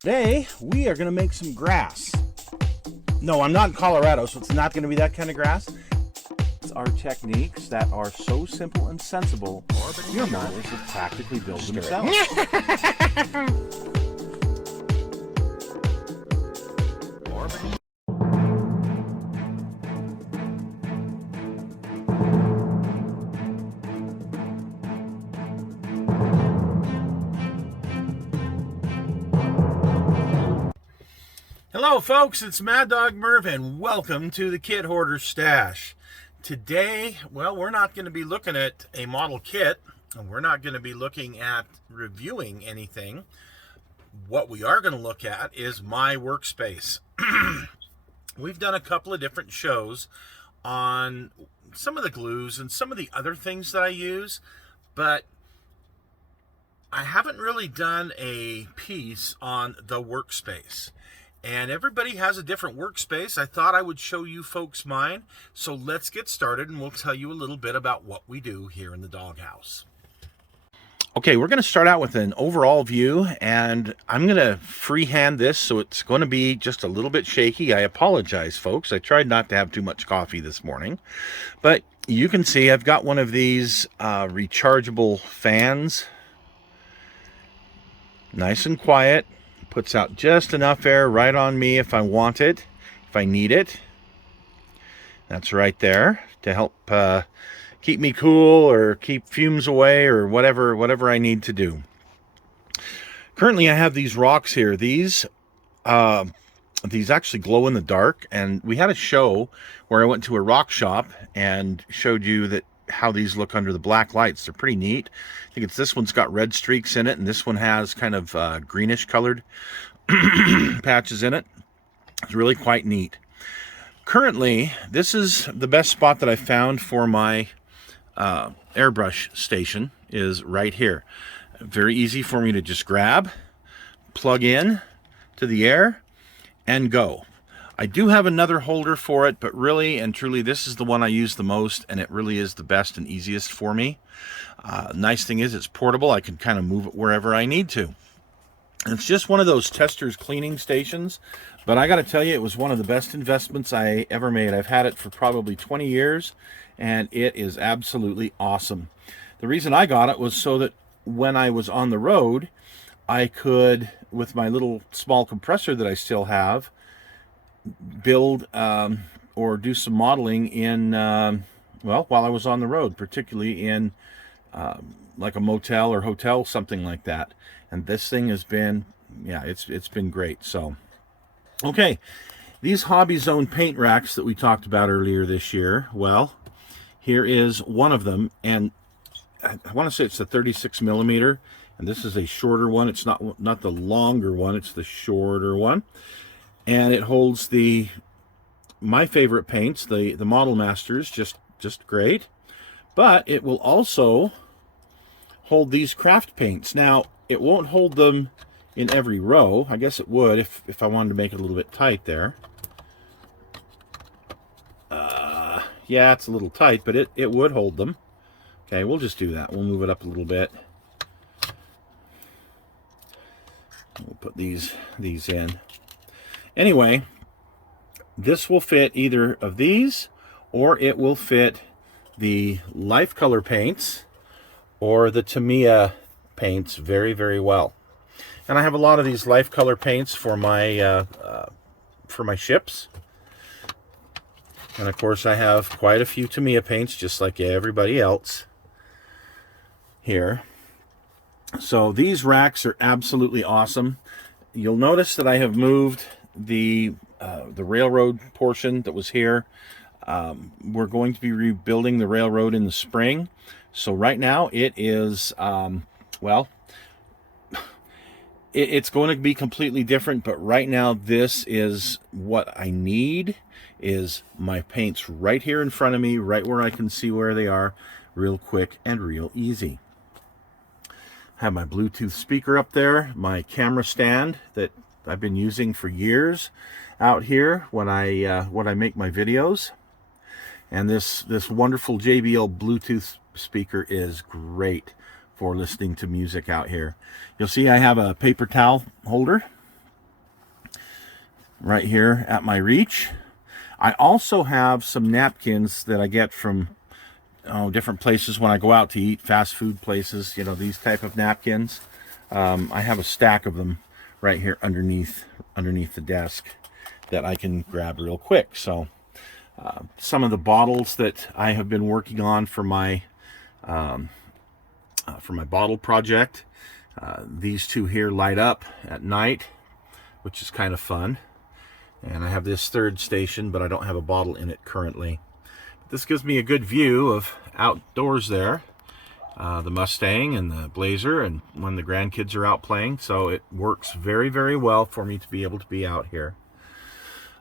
Today, we are going to make some grass. No, I'm not in Colorado, so it's not going to be that kind of grass. It's our techniques that are so simple and sensible, your models will practically build themselves. Hello folks, it's Mad Dog Merv and welcome to the Kit Hoarder Stash. Today, well, we're not going to be looking at a model kit and we're not going to be looking at reviewing anything. What we are going to look at is my workspace. We've done a couple of different shows on some of the glues and some of the other things that I use, but I haven't really done a piece on the workspace. And everybody has a different workspace. I thought I would show you folks mine. So let's get started and we'll tell you a little bit about what we do here in the doghouse. Okay, we're going to start out with an overall view, and I'm going to freehand this, so it's going to be just a little bit shaky. I apologize, folks. I tried not to have too much coffee this morning. But you can see I've got one of these rechargeable fans. Nice and quiet. Puts out just enough air right on me if I want it, if I need it. That's right there to help keep me cool or keep fumes away or whatever I need to do. Currently I have these rocks here. These actually glow in the dark, and we had a show where I went to a rock shop and showed you that how these look under the black lights. They're pretty neat. I think it's this one's got red streaks in it, and this one has kind of greenish colored patches in it. It's really quite neat. Currently, this is the best spot that I found for my airbrush station, is right here. Very easy for me to just grab, plug in to the air, and go. I do have another holder for it, but really and truly this is the one I use the most, and it really is the best and easiest for me. Nice thing is it's portable. I can kind of move it wherever I need to. It's just one of those tester's cleaning stations, but I got to tell you, it was one of the best investments I ever made. I've had it for probably 20 years, and it is absolutely awesome. The reason I got it was so that when I was on the road, I could, with my little small compressor that I still have, build or do some modeling in well, while I was on the road, particularly in like a motel or hotel, something like that. And this thing has been, yeah, it's been great. So okay, these Hobby Zone paint racks that we talked about earlier this year, well, here is one of them, and I want to say it's a 36 millimeter, and this is a shorter one. It's not the longer one, it's the shorter one. And it holds my favorite paints, the Model Masters, just great. But it will also hold these craft paints. Now, it won't hold them in every row. I guess it would if I wanted to make it a little bit tight there. Yeah, it's a little tight, but it would hold them. Okay, we'll just do that. We'll move it up a little bit. We'll put these in. Anyway, this will fit either of these, or it will fit the Life Color paints or the Tamiya paints very, very well. And I have a lot of these Life Color paints for my ships. And of course I have quite a few Tamiya paints, just like everybody else here. So these racks are absolutely awesome. You'll notice that I have moved the railroad portion that was here. We're going to be rebuilding the railroad in the spring. So right now it is, well, it's going to be completely different, but right now this is what I need, is my paints right here in front of me, right where I can see where they are, real quick and real easy. Have my Bluetooth speaker up there, my camera stand that I've been using for years out here when I make my videos, and this wonderful JBL Bluetooth speaker is great for listening to music out here. You'll see I have a paper towel holder right here at my reach. I also have some napkins that I get from different places when I go out to eat, fast food places, you know, these type of napkins. I have a stack of them right here underneath the desk that I can grab real quick. So some of the bottles that I have been working on for my bottle project, these two here light up at night, which is kind of fun. And I have this third station, but I don't have a bottle in it currently. But this gives me a good view of outdoors there, the Mustang and the Blazer, and when the grandkids are out playing. So it works very, very well for me to be able to be out here.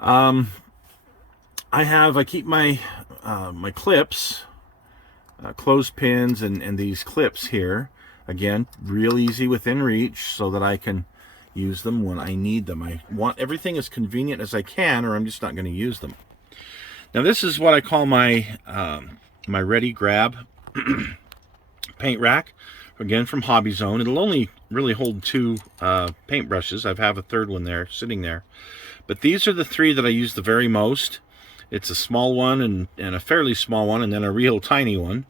I keep my my clips, clothespins, and these clips here. Again, real easy within reach, so that I can use them when I need them. I want everything as convenient as I can, or I'm just not going to use them. Now this is what I call my my Ready Grab paint rack, again from Hobby Zone. It'll only really hold 2 paint brushes. I have a third one there sitting there, but these are the 3 that I use the very most. It's a small one and a fairly small one, and then a real tiny one.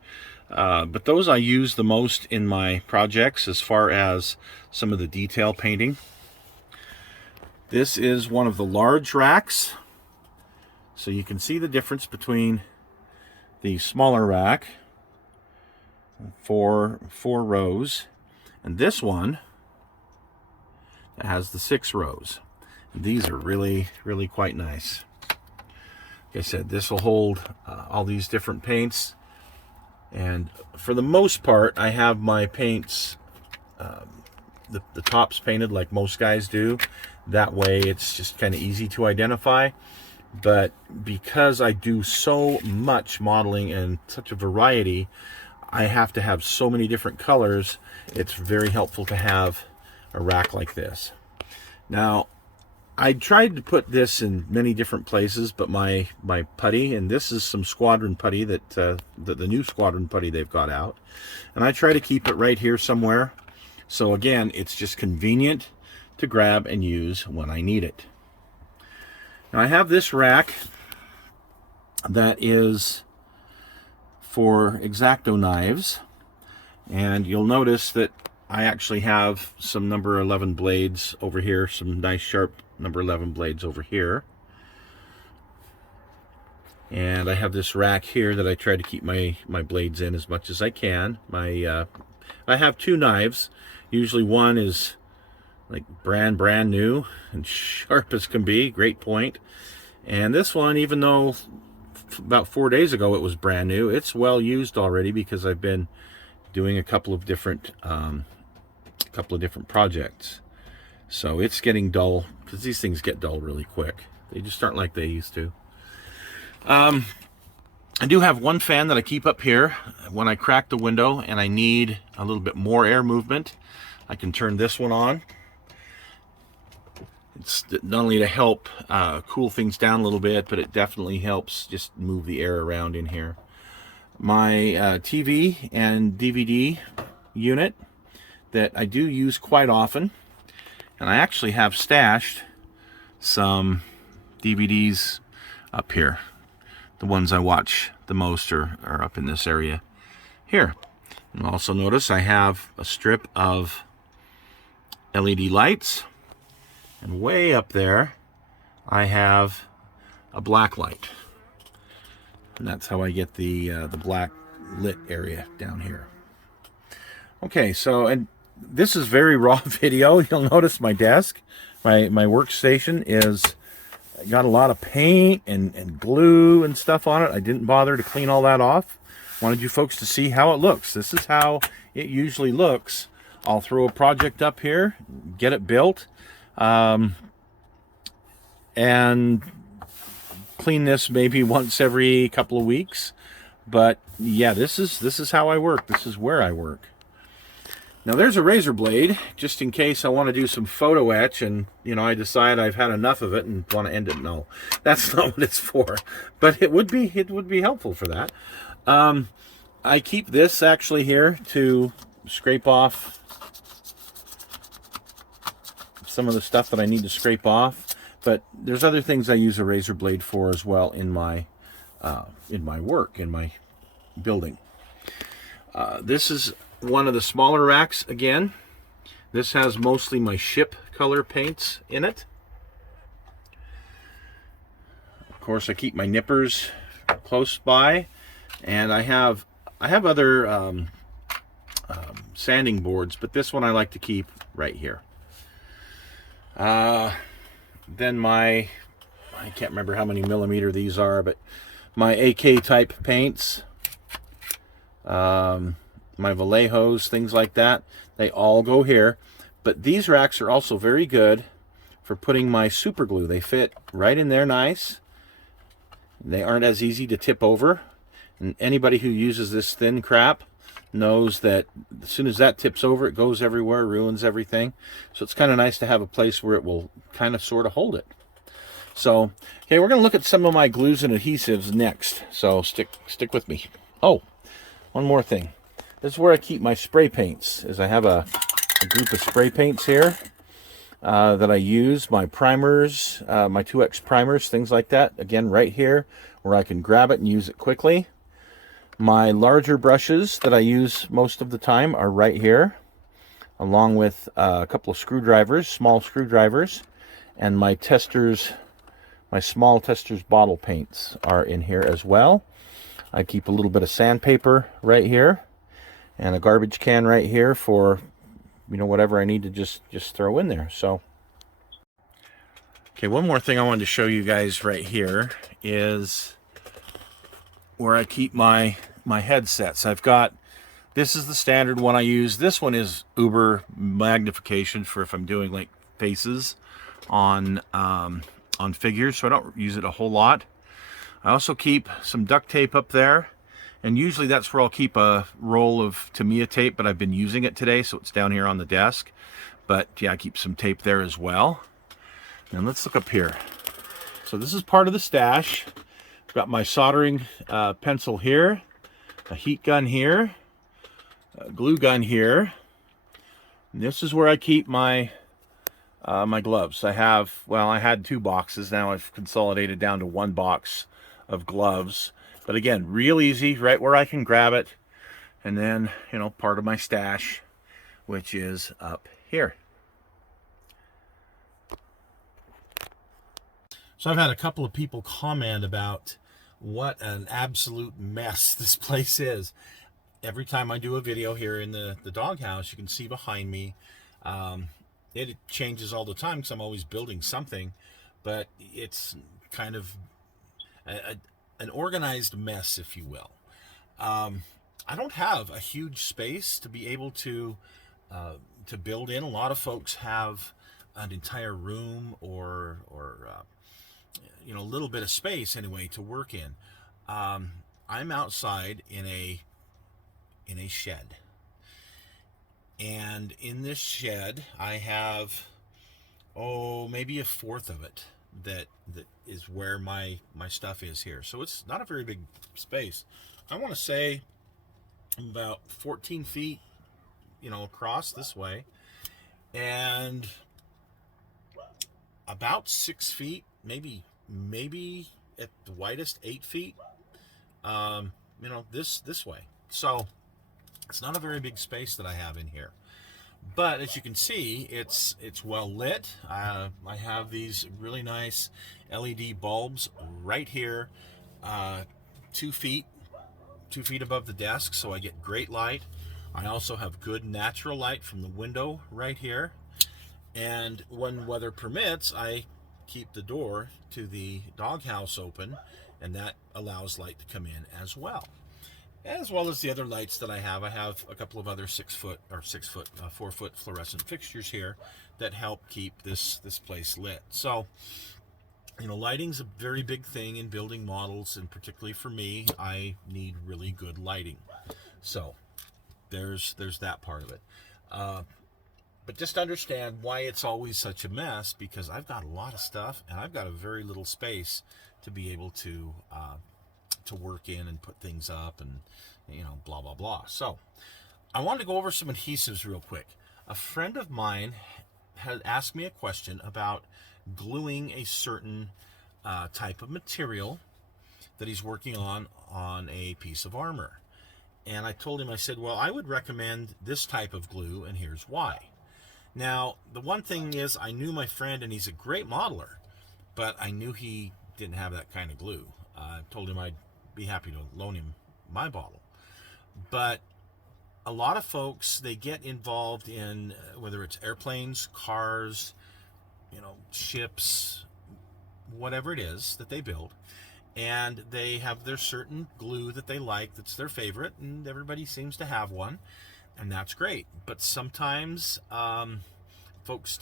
But those I use the most in my projects as far as some of the detail painting. This is one of the large racks, so you can see the difference between the smaller rack, 4 rows, and this one that has the 6 rows. And these are really, really quite nice. Like I said, this will hold all these different paints, and for the most part I have my paints the tops painted like most guys do. That way it's just kind of easy to identify. But because I do so much modeling and such a variety, I have to have so many different colors. It's very helpful to have a rack like this. Now, I tried to put this in many different places, but my putty, and this is some Squadron putty that the new Squadron putty they've got out, and I try to keep it right here somewhere. So again, it's just convenient to grab and use when I need it. Now I have this rack that is for X-Acto knives, and you'll notice that I actually have some number 11 blades over here, some nice sharp number 11 blades over here. And I have this rack here that I try to keep my blades in as much as I can. I have 2 knives. Usually one is like brand new and sharp as can be, great point. And this one, even though about 4 days ago it was brand new, it's well used already because I've been doing a couple of different projects. So it's getting dull, because these things get dull really quick. They just aren't like they used to. I do have one fan that I keep up here. When I crack the window and I need a little bit more air movement, I can turn this one on. It's not only to help cool things down a little bit, but it definitely helps just move the air around in here. My TV and DVD unit that I do use quite often, and I actually have stashed some DVDs up here. The ones I watch the most are up in this area here. And also notice I have a strip of LED lights, and way up there I have a black light, and that's how I get the black lit area down here. Okay, so, and this is very raw video. You'll notice my desk, my workstation is got a lot of paint and glue and stuff on it. I didn't bother to clean all that off. Wanted you folks to see how it looks. This is how it usually looks. I'll throw a project up here, get it built, and clean this maybe once every couple of weeks. But yeah, this is how I work. This is where I work. Now there's a razor blade, just in case I want to do some photo etch and, you know, I decide I've had enough of it and want to end it. No, that's not what it's for, but it would be helpful for that. I keep this actually here to scrape off some of the stuff that I need to scrape off. But there's other things I use a razor blade for as well in my work, in my building. This is one of the smaller racks again. This has mostly my ship color paints in it. Of course, I keep my nippers close by, and I have other sanding boards, but this one I like to keep right here. Then I can't remember how many millimeter these are, but my AK type paints, my Vallejos, things like that, they all go here. But these racks are also very good for putting my super glue. They fit right in there nice. They aren't as easy to tip over. And anybody who uses this thin crap knows that as soon as that tips over, it goes everywhere, ruins everything. So it's kind of nice to have a place where it will kind of sort of hold it. So, okay, we're going to look at some of my glues and adhesives next. So stick with me. Oh, one more thing. This is where I keep my spray paints. I have a group of spray paints here that I use. My primers, my 2X primers, things like that. Again, right here where I can grab it and use it quickly. My larger brushes that I use most of the time are right here, along with a couple of screwdrivers, small screwdrivers, and my testers, my small testers bottle paints are in here as well. I keep a little bit of sandpaper right here, and a garbage can right here for, you know, whatever I need to just throw in there. So, okay, one more thing I wanted to show you guys right here is where I keep my headsets. I've got, this is the standard one I use. This one is uber magnification for if I'm doing like faces on figures, so I don't use it a whole lot. I also keep some duct tape up there, and usually that's where I'll keep a roll of Tamiya tape, but I've been using it today, so it's down here on the desk. But yeah, I keep some tape there as well. And let's look up here. So this is part of the stash. I've got my soldering pencil here, a heat gun here, a glue gun here. And this is where I keep my my gloves. I had 2 boxes. Now I've consolidated down to 1 box of gloves. But again, real easy, right where I can grab it. And then, you know, part of my stash, which is up here. So I've had a couple of people comment about what an absolute mess this place is. Every time I do a video here in the doghouse, you can see behind me, it changes all the time because I'm always building something, but it's kind of an organized mess, if you will. I don't have a huge space to be able to build in. A lot of folks have an entire room or you know, a little bit of space anyway to work in. I'm outside in a shed, and in this shed I have maybe 1/4 of it that is where my stuff is here. So it's not a very big space. I want to say about 14 feet, you know, across this way, and about 6 feet, maybe at the widest 8 feet, you know, this way. So it's not a very big space that I have in here, but as you can see, it's well lit. I have these really nice LED bulbs right here, 2 feet above the desk, so I get great light. I also have good natural light from the window right here, and when weather permits, I keep the door to the doghouse open, and that allows light to come in as well as the other lights that I have. I have a couple of other 4-foot fluorescent fixtures here that help keep this place lit. So, you know, lighting's a very big thing in building models, and particularly for me, I need really good lighting. So there's that part of it. But just understand why it's always such a mess, because I've got a lot of stuff and I've got a very little space to be able to work in and put things up and, you know, blah, blah, blah. So I wanted to go over some adhesives real quick. A friend of mine had asked me a question about gluing a certain type of material that he's working on a piece of armor. And I told him, I said, well, I would recommend this type of glue, and here's why. Now, the one thing is, I knew my friend, and he's a great modeler, but I knew he didn't have that kind of glue. I told him I'd be happy to loan him my bottle. But a lot of folks, they get involved in whether it's airplanes, cars, ships, whatever it is that they build, and they have their certain glue that they like, that's their favorite, and everybody seems to have one, and that's great. But sometimes folks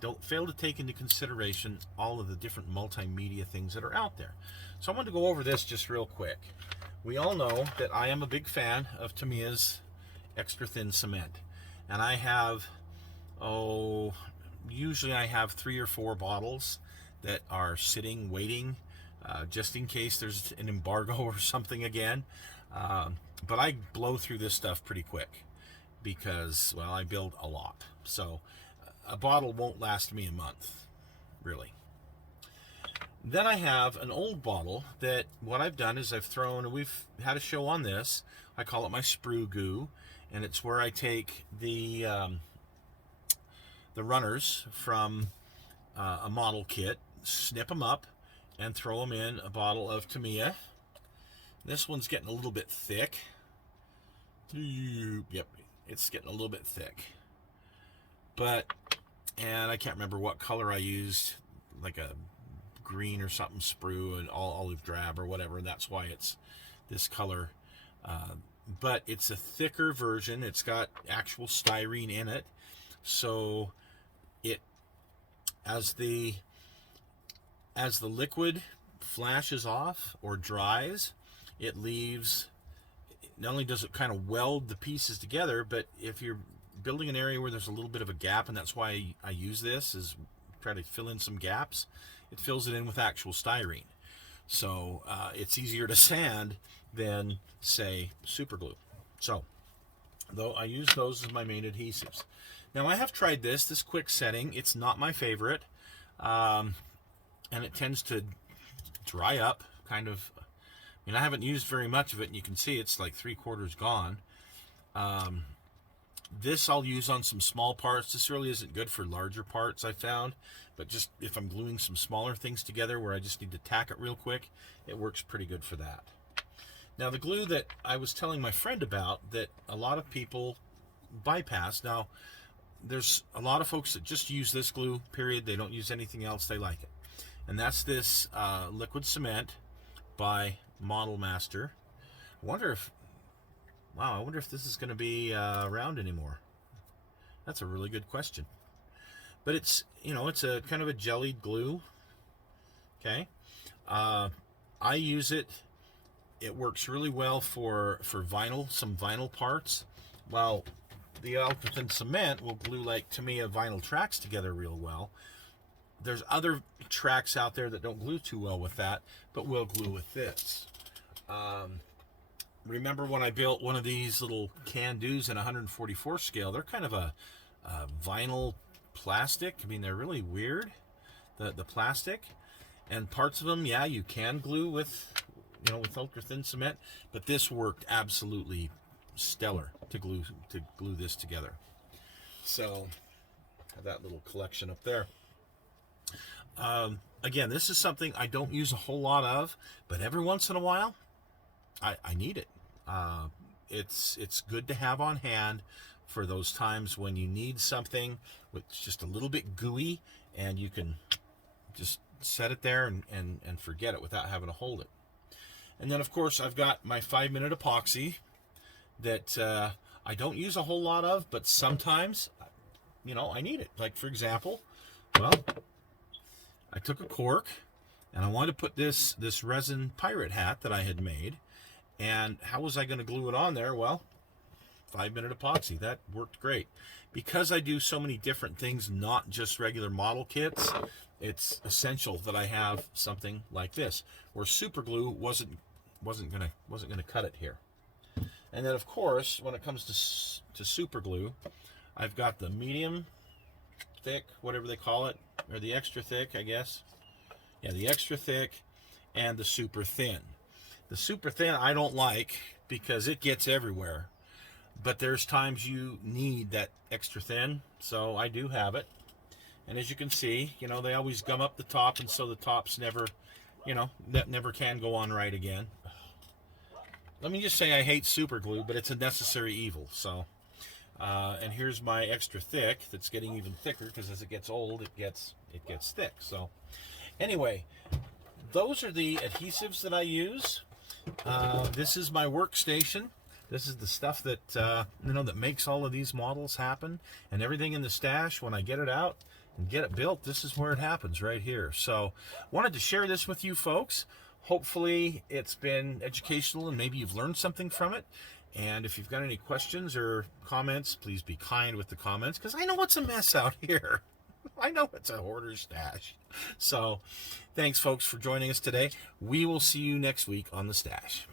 don't fail to take into consideration all of the different multimedia things that are out there. So I wanted to go over this just real quick. We all know that I am a big fan of Tamiya's extra thin cement, and I have usually I have 3 or 4 bottles that are sitting waiting just in case there's an embargo or something again. But I blow through this stuff pretty quick because, well, I build a lot. So a bottle won't last me a month, really. Then I have an old bottle that what I've done is I've thrown, and we've had a show on this, I call it my Sprue Goo, and it's where I take the runners from a model kit, snip them up, and throw them in a bottle of Tamiya. This one's getting a little bit thick. Yep, it's getting a little bit thick. And I can't remember what color I used, like a green or something, Sprue, and olive drab or whatever, and that's why it's this color. But it's a thicker version. It's got actual styrene in it, so it as the liquid flashes off or dries, it leaves, not only does it kind of weld the pieces together, but if you're building an area where there's a little bit of a gap, and that's why I use this, is try to fill in some gaps, it fills it in with actual styrene. So it's easier to sand than, say, super glue. So, though, I use those as my main adhesives. Now, I have tried this quick setting. It's not my favorite, and it tends to dry up, kind of. I haven't used very much of it, and you can see it's like 3/4 gone. This I'll use on some small parts. This really isn't good for larger parts, I found, but just if I'm gluing some smaller things together where I just need to tack it real quick, it works pretty good for that. Now, the glue that I was telling my friend about that a lot of people bypass, now there's a lot of folks that just use this glue, period. They don't use anything else. They like it. And that's this liquid cement by Model Master. I wonder if this is going to be around anymore. That's a really good question. But it's, it's a kind of a jellied glue. Okay. I use it. It works really well for vinyl, some vinyl parts. While the ultra thin cement will glue, like Tamiya vinyl tracks together real well. There's other tracks out there that don't glue too well with that, but will glue with this. Remember when I built one of these little can-dos in 144 scale? They're kind of a vinyl plastic. They're really weird, the plastic. And parts of them, yeah, you can glue with, with ultra thin cement, but this worked absolutely stellar to glue this together. So have that little collection up there. Again, this is something I don't use a whole lot of, but every once in a while I need it. It's good to have on hand for those times when you need something with just a little bit gooey, and you can just set it there and forget it without having to hold it. And then, of course, I've got my 5-minute epoxy that I don't use a whole lot of, but sometimes, I need it. Like, for example, well, I took a cork, and I wanted to put this resin pirate hat that I had made, and how was I going to glue it on there? Well, 5-minute epoxy. That worked great. Because I do so many different things, not just regular model kits, it's essential that I have something like this, where super glue wasn't gonna cut it here. And then, of course, when it comes to super glue, I've got the medium thick, whatever they call it, or the extra thick, I guess. Yeah, the extra thick and the super thin. The super thin I don't like because it gets everywhere. But there's times you need that extra thin, so I do have it. And as you can see, you know, they always gum up the top, and so the tops never, you know, that never can go on right again. Let me just say I hate super glue, but it's a necessary evil. So, and here's my extra thick that's getting even thicker because as it gets old, it gets thick. So, anyway, those are the adhesives that I use. This is my workstation. This is the stuff that you know, that makes all of these models happen, and everything in the stash. When I get it out and get it built, this is where it happens, right here. So, wanted to share this with you folks. Hopefully it's been educational and maybe you've learned something from it. And if you've got any questions or comments, please be kind with the comments, because I know it's a mess out here. I know it's a hoarder's stash. So thanks folks for joining us today. We will see you next week on The Stash.